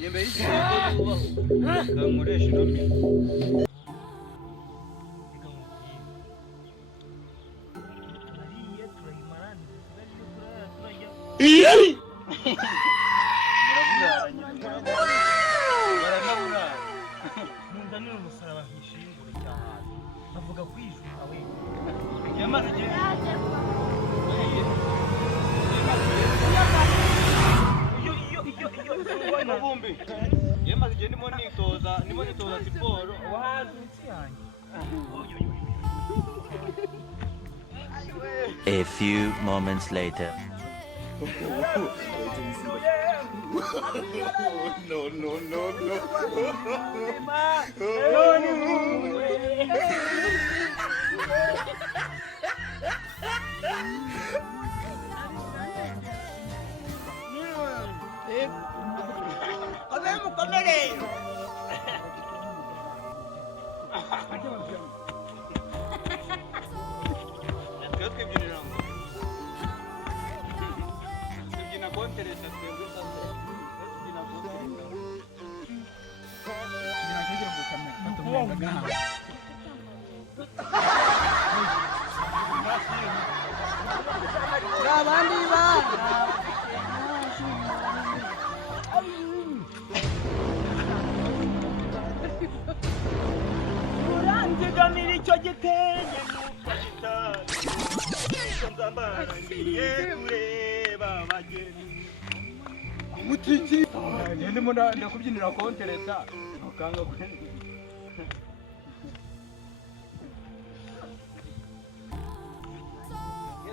Yembe hizi kanguresha nomi. Mundanira umusaraba nkishingure cyane. Bavuga kwijura we. Yamaze je. Iyo bumbi. Yamaze je ndimo nitoza siporo. Wazi mitsi yanjye. A few moments later. No. Uranzigamira icyo gitenge n'ukagitanga nzambara ngiye kureba abageni Umutiki. Ndimo ndakubyinira kontereta. Ukanga kwenda.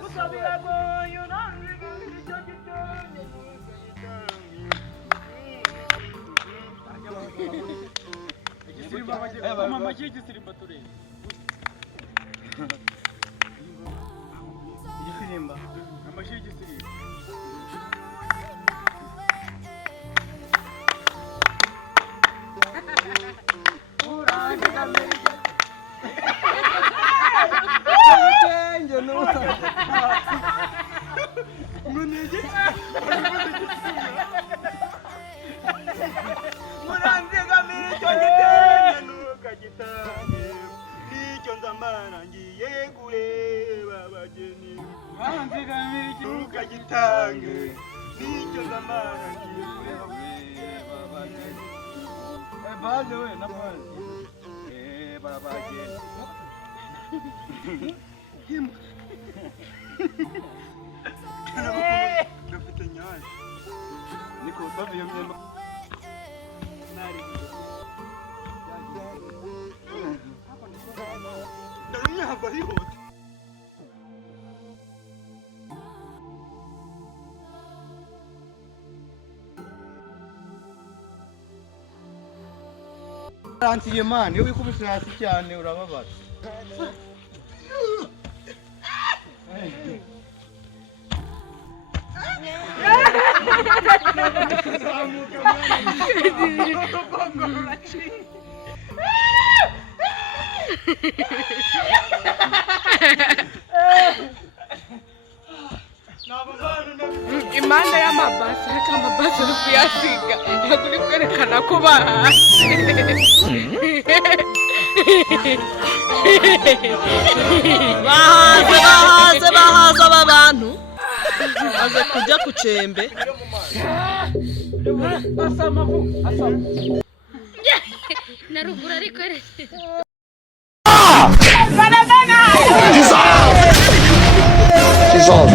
Usabira goyo uranzigamira icyo gitenge n'ukagitanga. Mama cy'igisimba turebe. Igisimba. Amashi y'igisimba. Uranzigamira icyo gitenge n'ukagitanga. Nicyo nzambara ngiye kureba abageni. Uranzigamira icyo Ntukagitanga. Nicyo nzambara ngiye kureba abageni. baje we na baje. Barabagenda. Gafite nyanja. Niko bavuye myemba. Ndarumye hava yihuta. Rantiye man, iyo wikubise hasi cyane urababara. Imanda y'amabasi ariko amabasi uri kuyasiga ntabwo uri kwerekana ko bahasi. bahaze aba bantu baze kujya ku cembe. Na ruguru ariko Dissolve.